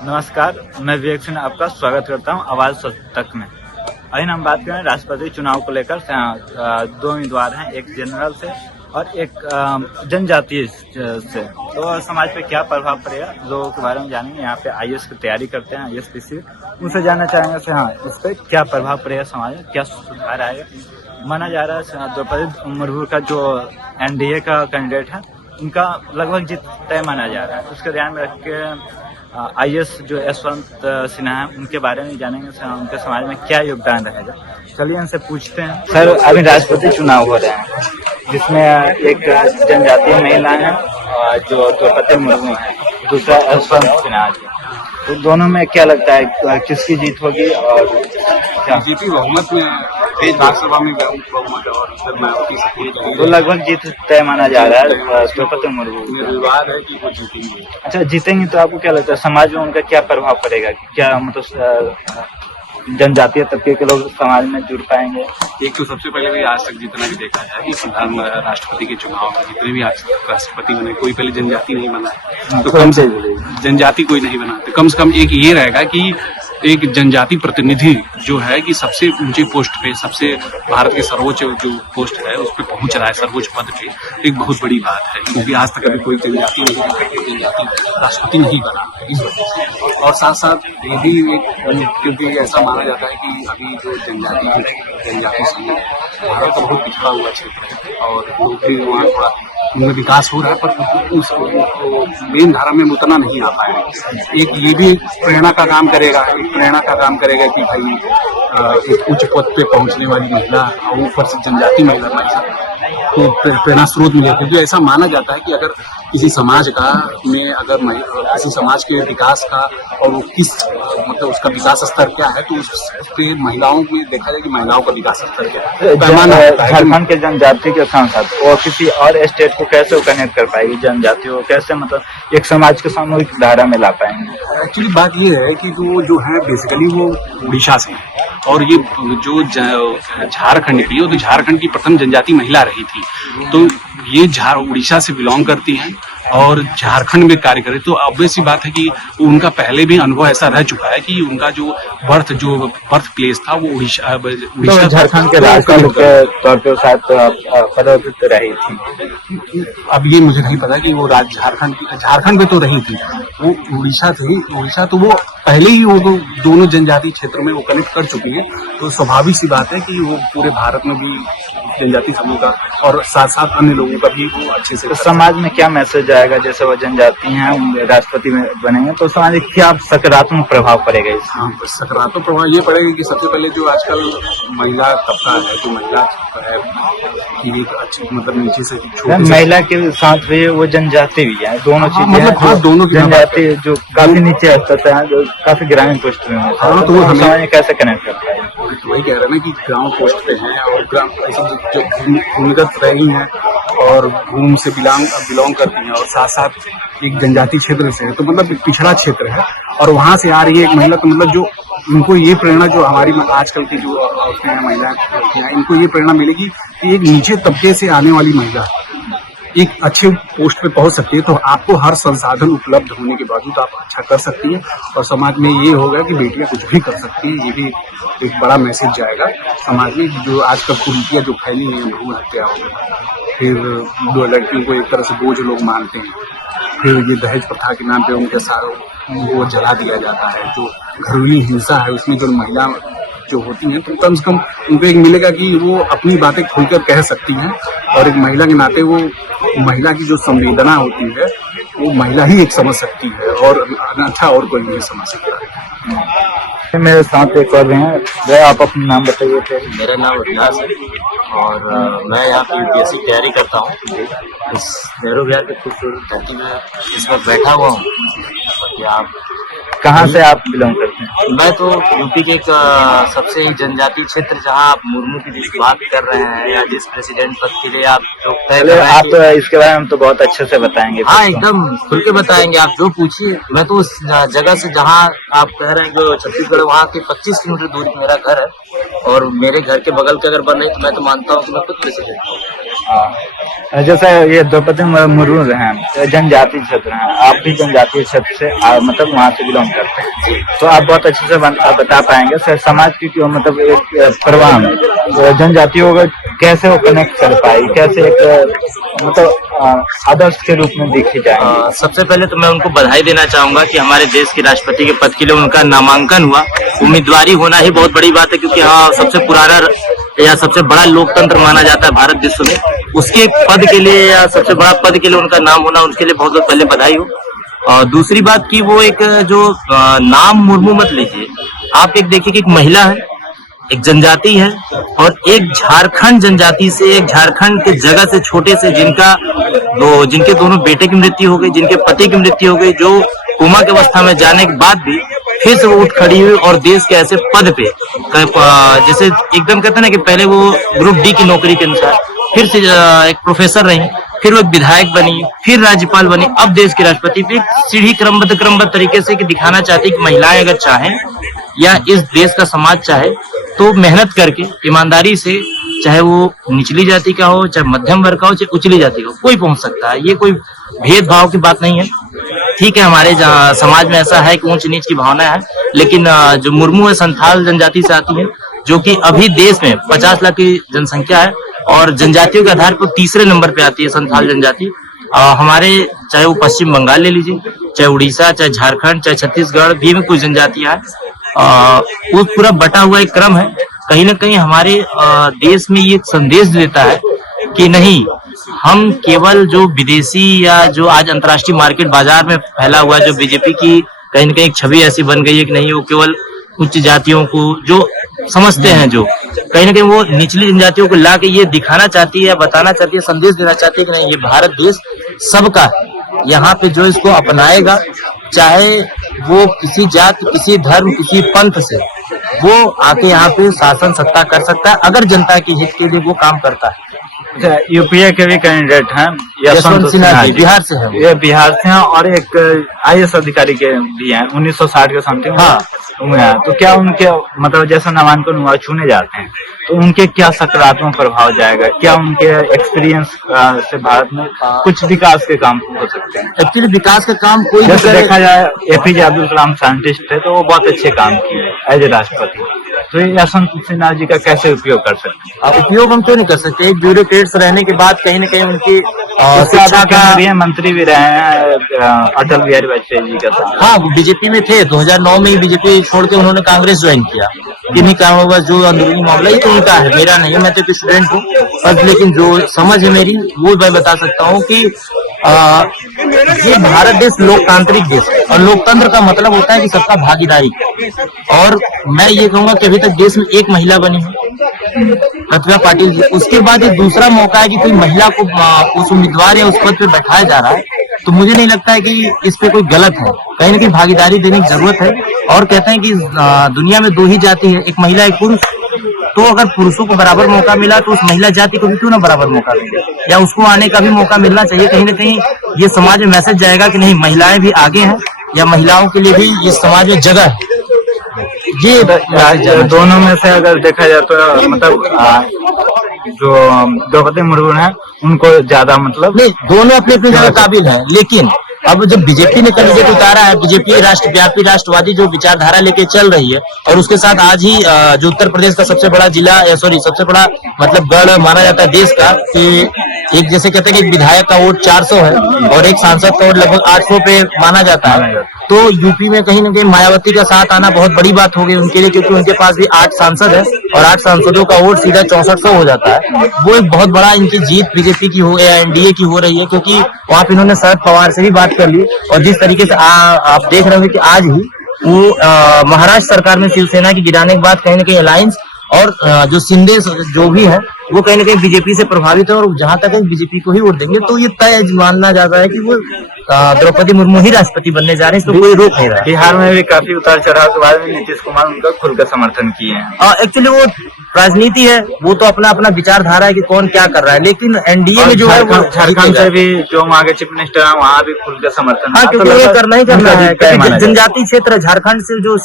नमस्कार, मैं विवेक सिंह आपका स्वागत करता हूं आवाज सच तक में। अभी हम बात करें राष्ट्रपति चुनाव को लेकर। दो उम्मीदवार हैं, एक जनरल से और एक जनजातीय से। तो समाज पे क्या प्रभाव पड़ेगा, लोगों के बारे में जानेंगे। यहाँ पे आईएएस की तैयारी करते हैं आईएएस पीसी, उनसे जानना चाहेंगे से हाँ इस पर क्या प्रभाव पड़ेगा, समाज में क्या सुधार आएगा। माना जा रहा है द्रौपदी मुर्मू का जो एनडीए का कैंडिडेट है उनका लगभग जीत तय माना जा रहा है। उसके ध्यान में रख के आईएएस जो यशवंत सिन्हा है उनके बारे में जानेंगे, उनके समाज में क्या योगदान रहेगा। चलिए उनसे पूछते हैं। सर, अभी राष्ट्रपति चुनाव हो रहे हैं जिसमें एक जनजातीय महिला है जो द्रौपदी मुर्मू है, दूसरा यशवंत सिन्हा जी। तो दोनों में क्या लगता है किसकी जीत होगी और क्या? बीजेपी बहुमत में तेज राज्यसभा में बहुमत है और इधर मायावती सफेद तो लगभग जीत तय माना जा रहा है द्रौपदी मुर्मू। निर्विवाद है कि वो जीतेंगे। अच्छा, जीतेंगे तो आपको क्या लगता है समाज में उनका क्या प्रभाव पड़ेगा? क्या मतलब जनजातीय तबके के लोग समाज में जुड़ पाएंगे? एक तो सबसे पहले भी आज तक जितना भी देखा जाए कि प्रधान राष्ट्रपति के चुनाव में जितने भी आज राष्ट्रपति बने कोई पहले जनजाति नहीं बना है, तो कम से जनजाति कोई नहीं बना, तो कम से कम एक ये रहेगा कि एक जनजाति प्रतिनिधि जो है कि सबसे ऊंचे पोस्ट पे, सबसे भारत के सर्वोच्च जो पोस्ट है उस पर पहुंच रहा है, सर्वोच्च पद पे, एक बहुत बड़ी बात है। क्योंकि आज तक अभी कोई जनजाति राष्ट्रपति नहीं बना इस वजह से। और साथ साथ ये भी एक, क्योंकि ऐसा माना जाता है कि अभी जो जनजाति समूह भारत का बहुत पिछड़ा हुआ क्षेत्र है और लोग भी वहाँ थोड़ा उनमें विकास हो रहा है, पर उस मेन धारा में उतना नहीं आ पाए। एक ये भी प्रेरणा का काम करेगा कि भाई एक उच्च पद पे पहुंचने वाली महिला और ऊपर से जनजाति महिला तो प्रेरणा स्रोत मिले। क्योंकि ऐसा माना जाता है कि अगर किसी समाज का में अगर किसी समाज के विकास का और वो किस मतलब उसका विकास स्तर क्या है, तो उसके महिलाओं में देखा जाए कि महिलाओं का विकास स्तर क्या है। झारखंड के जनजाति के साथ साथ और किसी और स्टेट को कैसे कनेक्ट कर पाएगी जनजाति को, कैसे मतलब एक समाज के सामूहिक धारा में ला पाएंगे? एक्चुअली बात ये है कि जो है बेसिकली वो उड़ीसा से है और ये जो झारखंड की, तो झारखंड की प्रथम जनजाति महिला रही थी, तो ये उड़ीसा से बिलोंग करती हैं और झारखंड में कार्य करे। तो ऑब्वियस सी बात है कि उनका पहले भी अनुभव ऐसा रह चुका है कि उनका जो बर्थ प्लेस था वो उड़ीसा तो झारखंड के राजधानी के तौर पर साथ पदोन्नत रही थी। अब ये मुझे नहीं पता कि वो झारखंड में तो रही थी, वो उड़ीसा से ही, उड़ीसा तो वो पहले ही वो दोनों जनजाति क्षेत्र में वो कनेक्ट कर चुकी है। तो स्वाभाविक सी बात है कि वो पूरे भारत में भी जनजाति समूह का और साथ साथ अन्य लोगों का भी वो अच्छे से। तो समाज में क्या मैसेज आएगा, जैसे वो जनजाति हैं राष्ट्रपति में बनेंगे तो समाज में क्या सकारात्मक प्रभाव पड़ेगा? हाँ, सकारात्मक प्रभाव ये पड़ेगा कि सबसे पहले जो आजकल महिला तबका है, जो महिला है कि एक अच्छी मतलब नीचे से महिला के साथ भी वो जनजाति भी है, दोनों चीजें मतलब दोनों जनजाति जो काफी नीचे स्तर है, जो काफी ग्रामीण पोस्ट में है, तो वो समाज में कैसे कनेक्ट करता है? वही कह रहे हैं ना कि ग्राम पोस्ट पे हैं और ग्राम जो भूमिगत रही हैं और भूमि से बिलोंग करती हैं और साथ साथ एक जनजाति क्षेत्र से है, तो मतलब पिछड़ा क्षेत्र है और वहां से आ रही है एक महिला। तो मतलब जो इनको ये प्रेरणा, जो हमारी आजकल की जो औरतें हैं, महिलाएं, इनको ये प्रेरणा मिलेगी कि एक नीचे तबके से आने वाली महिला एक अच्छे पोस्ट पे पहुंच सकती है। तो आपको हर संसाधन उपलब्ध होने के बावजूद आप अच्छा कर सकती है और समाज में ये होगा कि बेटियां कुछ भी कर सकती है। ये भी एक बड़ा मैसेज जाएगा समाज में। जो आजकल कुरीतियां जो फैली हुई हैं, भ्रूण हत्या हो गई, फिर दो लड़कियों को एक तरह से बोझ लोग मानते हैं, फिर ये दहेज प्रथा के नाम पे उनके साथ वो जला दिया जाता है। जो घरेलू हिंसा है उसमें जो महिला जो होती हैं, तो कम से कम उनको एक मिलेगा कि वो अपनी बातें खुलकर कह सकती हैं और एक महिला के नाते वो महिला की जो संवेदना होती है वो महिला ही एक समझ सकती है और अच्छा और कोई नहीं समझ सकता। मेरे साथ एक और हैं, आप अपना नाम बताइए। फिर मेरा नाम अभिलाष है और मैं यहाँ पे यूपीएससी की तैयारी करता हूँ। इस नेहरू बिहार के खूबसूरत धरती में इस वक्त बैठा हुआ हूँ। आप कहाँ से आप बिलोंग करते हैं? मैं तो यूपी के एक सबसे जनजातीय क्षेत्र, जहाँ आप मुर्मू की जिस बात कर रहे हैं या जिस प्रेसिडेंट पद के लिए आप जो तय कर रहे हैं, आप तो इसके बारे में हम तो बहुत अच्छे से बताएंगे। हाँ, एकदम खुल के बताएंगे, आप जो पूछिए। मैं तो उस जगह से जहाँ आप कह रहे हैं जो छत्तीसगढ़, वहाँ के 25 किलोमीटर दूर मेरा घर है और मेरे घर के बगल के अगर बने तो मैं तो मानता हूँ कि मैं खुद प्रेसिडेंट हूँ। जैसे ये द्रौपदी मुर्मू हैं, जनजातीय क्षेत्र हैं, आप भी जनजातीय क्षेत्र से मतलब वहाँ से बिलोंग करते हैं, तो आप बहुत अच्छे से बता पाएंगे सर समाज की क्यों मतलब एक प्रवाह में जनजातियों को कैसे वो कनेक्ट कर पाई, कैसे एक मतलब आदर्श के रूप में देखी जाए। सबसे पहले तो मैं उनको बधाई देना चाहूंगा कि हमारे देश के राष्ट्रपति के पद के लिए उनका नामांकन हुआ। उम्मीदवारी होना ही बहुत बड़ी बात है, क्योंकि हाँ सबसे पुराना या सबसे बड़ा लोकतंत्र माना जाता है भारत विश्व में, उसके पद के लिए या सबसे बड़ा पद के लिए उनका नाम होना, उसके लिए बहुत बहुत पहले बधाई हो। और दूसरी बात की वो एक जो नाम मुर्मू मत लीजिए, आप एक देखिए कि एक महिला है, एक जनजाति है, और एक झारखंड जनजाति से, एक झारखंड के जगह से छोटे से जिनके दोनों बेटे की मृत्यु हो गई, जिनके पति की मृत्यु हो गई, जो कोमा की अवस्था में जाने के बाद भी फिर से वो उठ खड़ी हुई और देश के ऐसे पद पे जैसे एकदम कहते हैं ना कि पहले वो ग्रुप डी की नौकरी के अनुसार फिर से एक प्रोफेसर रही, फिर वो एक विधायक बनी, फिर राज्यपाल बनी, अब देश के राष्ट्रपति पे सीढ़ी क्रमबद्ध तरीके से कि दिखाना चाहती कि महिलाएं अगर चाहें या इस देश का समाज चाहे तो मेहनत करके ईमानदारी से, चाहे वो निचली जाति का हो, चाहे मध्यम वर्ग का हो, चाहे उचली जाति का हो, कोई पहुंच सकता है। ये कोई भेदभाव की बात नहीं है। ठीक है, हमारे समाज में ऐसा है कि ऊंच नीच की भावना है, लेकिन जो मुर्मू है संथाल जनजाति से आती है, जो कि अभी देश में 50 लाख की जनसंख्या है और जनजातियों के आधार पर तीसरे नंबर पे आती है संथाल जनजाति। हमारे चाहे वो पश्चिम बंगाल ले लीजिए, चाहे उड़ीसा, चाहे झारखंड, चाहे छत्तीसगढ़ भी में कुछ जनजातियां हैं, वो पूरा बटा हुआ एक क्रम है। कहीं ना कहीं हमारे देश में ये संदेश देता है कि नहीं, हम केवल जो विदेशी या जो आज अंतर्राष्ट्रीय मार्केट बाजार में फैला हुआ है, जो बीजेपी की कहीं ना कहीं एक छवि ऐसी बन गई है कि नहीं वो केवल उच्च जातियों को जो समझते हैं, जो कहीं ना कहीं वो निचली जनजातियों को ला के ये दिखाना चाहती है, बताना चाहती है, संदेश देना चाहती है कि नहीं ये भारत देश सबका है, यहाँ पे जो इसको अपनाएगा, चाहे वो किसी जाति, किसी धर्म, किसी पंथ से, वो आके यहाँ पे शासन सत्ता कर सकता है अगर जनता के हित के लिए वो काम करता है। यूपीए के भी कैंडिडेट हैं यशवंत सिन्हा जी, बिहार से हैं, ये बिहार से हैं, और एक IAS अधिकारी के भी हैं 1960 के समथिंग। हाँ, तो क्या उनके मतलब जैसा नामांकन हुआ चुने जाते हैं तो उनके क्या सकारात्मक प्रभाव जाएगा, क्या उनके एक्सपीरियंस से भारत में कुछ विकास के काम हो सकते हैं? एक्चुअली विकास का काम कोई जैसे देखा जाए APJ अब्दुल कलाम साइंटिस्ट थे तो वो बहुत अच्छे काम किए एज ए राष्ट्रपति, तो यशवंत सिन्हा जी का कैसे उपयोग कर सकते हैं? उपयोग हम क्यों नहीं कर सकते? एक ब्यूरोक्रेट्स रहने के बाद कहीं न कहीं उनकी शिक्षा का मंत्री भी रहे हैं अटल बिहारी वाजपेयी जी का। हाँ, बीजेपी में थे, 2009 में ही बीजेपी छोड़ के उन्होंने कांग्रेस ज्वाइन किया। किन्हीं कारणों का जो अंदरूनी मामला ये तो उनका है, मेरा नहीं है, मैं तो एक स्टूडेंट हूँ बस। लेकिन जो समझ है मेरी वो मैं बता सकता हूँ कि ये भारत देश लोकतांत्रिक देश है और लोकतंत्र का मतलब होता है कि सबका भागीदारी। और मैं ये कहूंगा कि अभी तक देश में एक महिला बनी है, प्रतिभा पाटिल जी। उसके बाद ये दूसरा मौका है कि कोई महिला को उस उम्मीदवार या उस पद पे बैठाया जा रहा है, तो मुझे नहीं लगता है कि इस पे कोई गलत है। कहीं ना कहीं भागीदारी देने की जरूरत है। और कहते हैं कि दुनिया में दो ही जाति है, एक महिला एक पुरुष, तो अगर पुरुषों को बराबर मौका मिला तो उस महिला जाति को भी क्यों ना बराबर मौका मिले, या उसको आने का भी मौका मिलना चाहिए। कहीं ना कहीं ये समाज में मैसेज जाएगा कि नहीं, महिलाएं भी आगे हैं या महिलाओं के लिए भी इस समाज में जगह है। ये दोनों में से अगर देखा जाए तो मतलब जो द्रौपदी मुर्मू है उनको ज्यादा मतलब नहीं, दोनों अपने अपनी जगह काबिल है। लेकिन अब जब बीजेपी ने कैंडिडेट उतारा है, बीजेपी राष्ट्रव्यापी राष्ट्रवादी जो विचारधारा लेके चल रही है, और उसके साथ आज ही जो उत्तर प्रदेश का सबसे बड़ा जिला सबसे बड़ा मतलब गढ़ माना जाता है देश का, कि एक जैसे कहते हैं कि एक विधायक का वोट 400 है और एक सांसद का वोट लगभग 800 पे माना जाता है। तो यूपी में कहीं ना कहीं मायावती का साथ आना बहुत बड़ी बात हो गई उनके लिए, क्योंकि उनके पास भी 8 सांसद है और 8 सांसदों का वोट सीधा 6400 हो जाता है। वो एक बहुत बड़ा इनकी जीत बीजेपी की हो या एनडीए की हो रही है, क्योंकि वहां पे इन्होंने शरद पवार से भी बात कर ली। और जिस तरीके से आप देख रहे होंगे कि आज ही वो महाराष्ट्र सरकार में शिवसेना की गिराने के बाद कहीं ना कहीं अलायंस और जो शिंदे जो भी है वो कहीं ना कहीं बीजेपी से प्रभावित है और जहां तक बीजेपी को ही वोट देंगे। तो ये तय मानना जाता है कि वो द्रौपदी मुर्मू ही राष्ट्रपति बनने जा रहे हैं, इसको कोई रोक नहीं रहा है। बिहार में भी काफी उतार चढ़ाव के बाद में नीतीश कुमार उनका खुल का समर्थन किए हैं। एक्चुअली वो राजनीति है, वो तो अपना अपना विचारधारा है कि कौन क्या कर रहा है। लेकिन एनडीए में जो है वो झारखंड से भी जो वहाँ के चीफ मिनिस्टर है वहाँ भी खुल का समर्थन। हाँ, क्योंकि ये करना ही करना है। जनजातीय क्षेत्र झारखंड से जो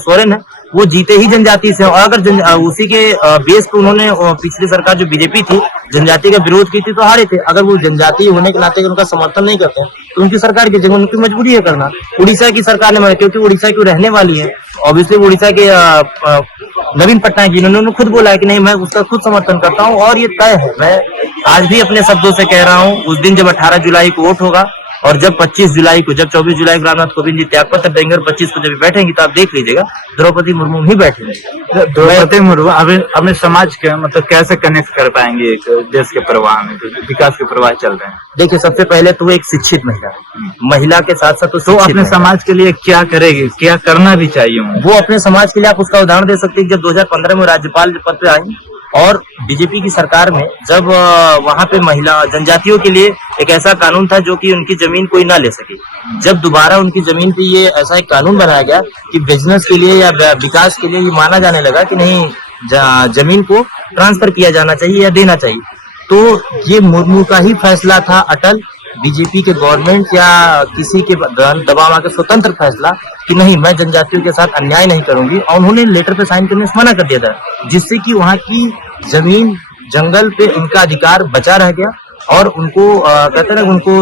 सोरेन है वो जीते ही जनजाति से। और अगर उसी के बेस पे उन्होंने पिछली सरकार जो बीजेपी थी जनजाति का विरोध की थी तो हारे थे। अगर वो जनजाति होने के नाते उनका समर्थन नहीं करते तो उनकी सरकार की जगह उनकी मजबूरी है करना। उड़ीसा की सरकार ने, क्योंकि उड़ीसा की रहने वाली है, ऑब्वियसली उड़ीसा के नवीन पटनायक जी उन्होंने खुद बोला है कि नहीं मैं उसका खुद समर्थन करता हूँ और ये तय है। मैं आज भी अपने शब्दों से कह रहा हूँ, उस दिन जब 18 जुलाई को वोट होगा और जब 24 जुलाई को, जब 24 जुलाई को रामनाथ कोविंद जी त्यागपत्र देंगे और 25 को जब बैठेंगे तो आप देख लीजिएगा द्रौपदी मुर्मू ही बैठेंगे। द्रौपदी मुर्मू अपने समाज के मतलब कैसे कनेक्ट कर पाएंगे एक देश के प्रवाह में, विकास के प्रवाह चल रहे हैं? देखिए, सबसे पहले तो वो एक शिक्षित महिला के साथ साथ तो अपने समाज के लिए क्या करेगी, क्या करना भी चाहिए वो अपने समाज के लिए? आप उसका उदाहरण दे सकते हैं। जब 2015 में राज्यपाल पद पे आई और बीजेपी की सरकार में जब वहां पे महिला जनजातियों के लिए एक ऐसा कानून था जो कि उनकी जमीन कोई ना ले सके, जब दोबारा उनकी जमीन पे ये ऐसा एक कानून बनाया गया कि बिजनेस के लिए या विकास के लिए ये माना जाने लगा कि नहीं जमीन को ट्रांसफर किया जाना चाहिए या देना चाहिए, तो ये मुर्मू का ही फैसला था, अटल बीजेपी के गवर्नमेंट या किसी के दबाव आकर स्वतंत्र फैसला कि नहीं मैं जनजातियों के साथ अन्याय नहीं करूंगी, और उन्होंने लेटर पे साइन करने से मना कर दिया था, जिससे कि वहाँ की जमीन जंगल पे उनका अधिकार बचा रह गया और उनको कहते हैं उनको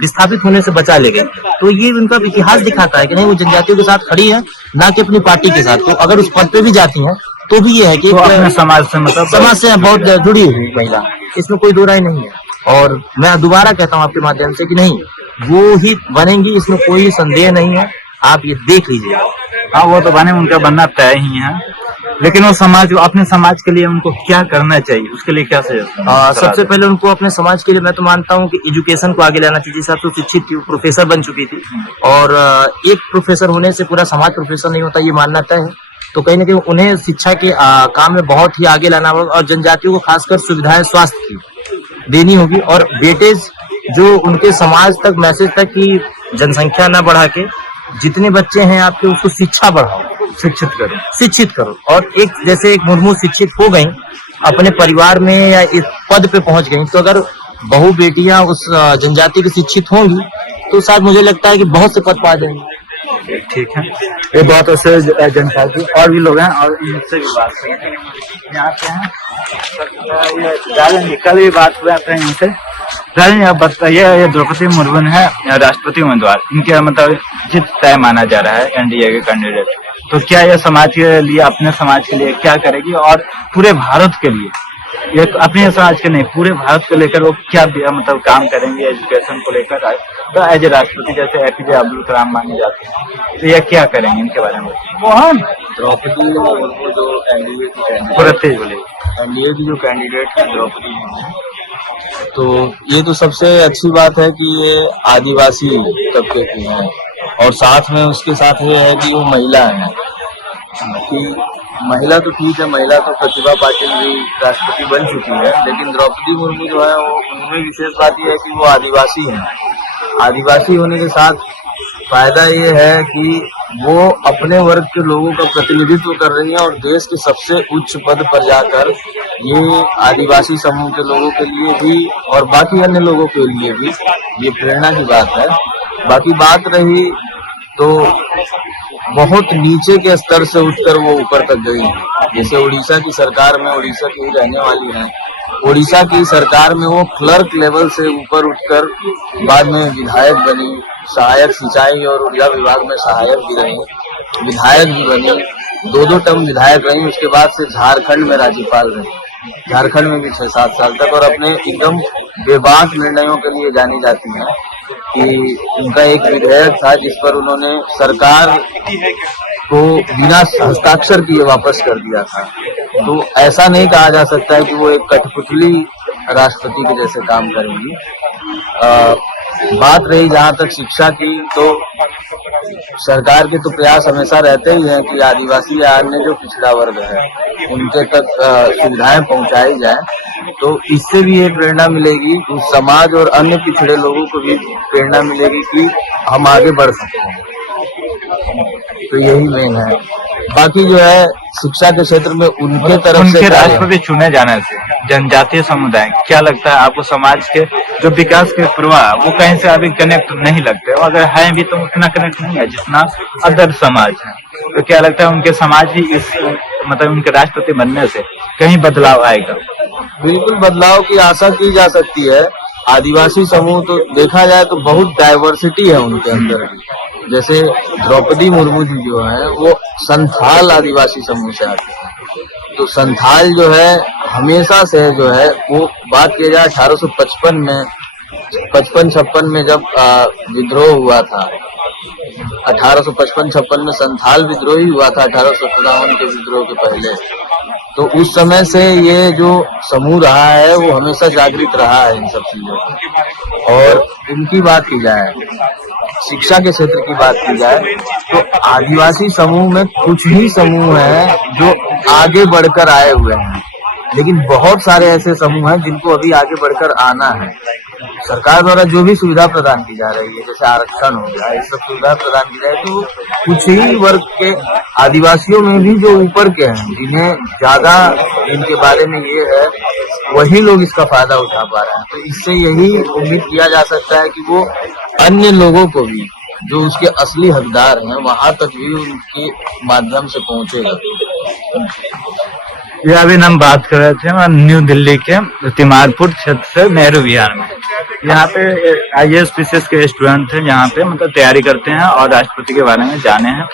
विस्थापित होने से बचा ले गए। तो ये उनका इतिहास दिखाता है कि नहीं वो जनजातियों के साथ खड़ी है, ना कि अपनी पार्टी के साथ। तो अगर उस पद पे भी जाती है तो भी ये है कि तो अपने समाज से मतलब समाज से बहुत जुड़ी हुई महिला, इसमें कोई दो राय नहीं है। और मैं दोबारा कहता हूँ आपके माध्यम से कि नहीं वो ही बनेंगी, इसमें कोई संदेह नहीं है, आप ये देख लीजिए। हाँ, वो तो बने, उनका बनना तय ही है, लेकिन वो समाज, अपने समाज के लिए उनको क्या करना चाहिए, उसके लिए क्या सबसे पहले उनको अपने समाज के लिए मैं तो मानता हूँ कि एजुकेशन को आगे लाना चाहिए। जैसे तो शिक्षित थी, प्रोफेसर बन चुकी थी, और एक प्रोफेसर होने से पूरा समाज प्रोफेसर नहीं होता, ये मानना तय है। तो कहीं ना कहीं उन्हें शिक्षा के काम में बहुत ही आगे लाना होगा, और जनजातियों को खासकर सुविधाएं स्वास्थ्य की देनी होगी, और वेटेज जो उनके समाज तक मैसेज तक की जनसंख्या ना बढ़ा के जितने बच्चे हैं आपके उसको शिक्षा बढ़ाओ, शिक्षित करो। और एक जैसे एक मुर्मू शिक्षित हो गई अपने परिवार में या इस पद पे पहुंच गई, तो अगर बहु बेटियां उस जनजाति की शिक्षित होंगी तो शायद मुझे लगता है कि बहुत से पद पा जाएंगे। ठीक है, ये बहुत अच्छे जनजाति और भी लोग हैं और इनसे भी बात करेंगे। यहाँ पे हैं राजन, कल भी बात हुआ था इनसे। राजन, आप बताइए, ये द्रौपदी मुर्मू है राष्ट्रपति उम्मीदवार, इनके मतलब जीत तय माना जा रहा है एनडीए के कैंडिडेट, तो क्या ये समाज के लिए, अपने समाज के लिए क्या करेगी और पूरे भारत के लिए, ये अपने समाज के नहीं पूरे भारत को लेकर वो क्या मतलब काम करेंगे एजुकेशन को लेकर? तो एज ए राष्ट्रपति जैसे एपीजे अब्दुल कलाम माने जाते हैं, तो ये क्या करेंगे इनके बारे में? द्रौपदी मुर्मू जो एनडीए की जो कैंडिडेट है द्रौपदी मुर्मू, तो ये तो सबसे अच्छी बात है कि ये आदिवासी तबके की है, और साथ में उसके साथ ये है कि वो महिला है। कि महिला तो ठीक है, महिला तो प्रतिभा पाटिल भी राष्ट्रपति बन चुकी है, लेकिन द्रौपदी मुर्मू जो है वो उनमें विशेष बात यह है कि वो आदिवासी है। आदिवासी होने के साथ फायदा ये है कि वो अपने वर्ग के लोगों का प्रतिनिधित्व कर रही है, और देश के सबसे उच्च पद पर जाकर ये आदिवासी समूह के लोगों के लिए भी और बाकी अन्य लोगों के लिए भी ये प्रेरणा की बात है। बाकी बात रही तो बहुत नीचे के स्तर से उठकर वो ऊपर तक गई है। जैसे उड़ीसा की सरकार में, उड़ीसा की रहने वाली है, उड़ीसा की सरकार में वो क्लर्क लेवल से ऊपर उठकर बाद में विधायक बनी, सहायक सिंचाई और ऊर्जा विभाग में सहायक भी रही, विधायक भी बनी, 2 टर्म विधायक रही। उसके बाद से झारखंड में राज्यपाल रही, झारखंड में भी 6-7 साल तक, और अपने एकदम बेबाक निर्णयों के लिए जानी जाती है। कि उनका एक विधेयक था जिस पर उन्होंने सरकार को बिना हस्ताक्षर किए वापस कर दिया था। तो ऐसा नहीं कहा जा सकता है कि वो एक कठपुतली राष्ट्रपति के जैसे काम करेंगी। बात रही जहाँ तक शिक्षा की, तो सरकार के तो प्रयास हमेशा रहते ही हैं कि आदिवासी या अन्य जो पिछड़ा वर्ग है उनके तक सुविधाएं पहुंचाई जाए। तो इससे भी ये प्रेरणा मिलेगी, उस समाज और अन्य पिछड़े लोगों को भी प्रेरणा मिलेगी कि हम आगे बढ़ सकते हैं। तो यही मेन है। बाकी जो है शिक्षा के क्षेत्र में उनके तरफ से राष्ट्रपति चुने जाने से जनजातीय समुदाय, क्या लगता है आपको समाज के जो विकास के प्रवाह वो कहीं से अभी कनेक्ट नहीं लगते, और अगर है भी तो उतना कनेक्ट नहीं है जितना अदर समाज है, तो क्या लगता है उनके समाज ही इस मतलब उनके राष्ट्रपति बनने से कहीं बदलाव आएगा? बिल्कुल बदलाव की आशा की जा सकती है। आदिवासी समूह तो देखा जाए तो बहुत डाइवर्सिटी है उनके अंदर भी। जैसे द्रौपदी मुर्मू जी जो है वो संथाल आदिवासी समूह से आते हैं, तो संथाल जो है हमेशा से जो है वो बात किया जाए 1855 में 55-56 में जब विद्रोह हुआ था, 1855-56 में संथाल विद्रोह ही हुआ था 1857 के विद्रोह के पहले। तो उस समय से ये जो समूह रहा है वो हमेशा जागृत रहा है इन सब चीजों में। और इनकी बात की जाए, शिक्षा के क्षेत्र की बात की जाए तो आदिवासी समूह में कुछ ही समूह हैं जो आगे बढ़कर आए हुए हैं, लेकिन बहुत सारे ऐसे समूह हैं जिनको अभी आगे बढ़कर आना है। सरकार द्वारा जो भी सुविधा प्रदान की जा रही है, जैसे आरक्षण हो गया, ये सब सुविधा प्रदान की जाए तो कुछ ही वर्ग के आदिवासियों में भी जो ऊपर के हैं, जिन्हें ज्यादा इनके बारे में ये है, वही लोग इसका फायदा उठा पा रहे हैं। तो इससे यही उम्मीद किया जा सकता है कि वो अन्य लोगों को भी जो उसके असली हकदार हैं वहां तक भी उनके माध्यम से पहुंचेगा। ये अभी हम बात कर रहे थे न्यू दिल्ली के तिमारपुर क्षेत्र से नेहरू विहार में। यहाँ पे IAS PCS के स्टूडेंट थे, यहाँ पे मतलब तैयारी करते हैं और राष्ट्रपति के बारे में जाने हैं।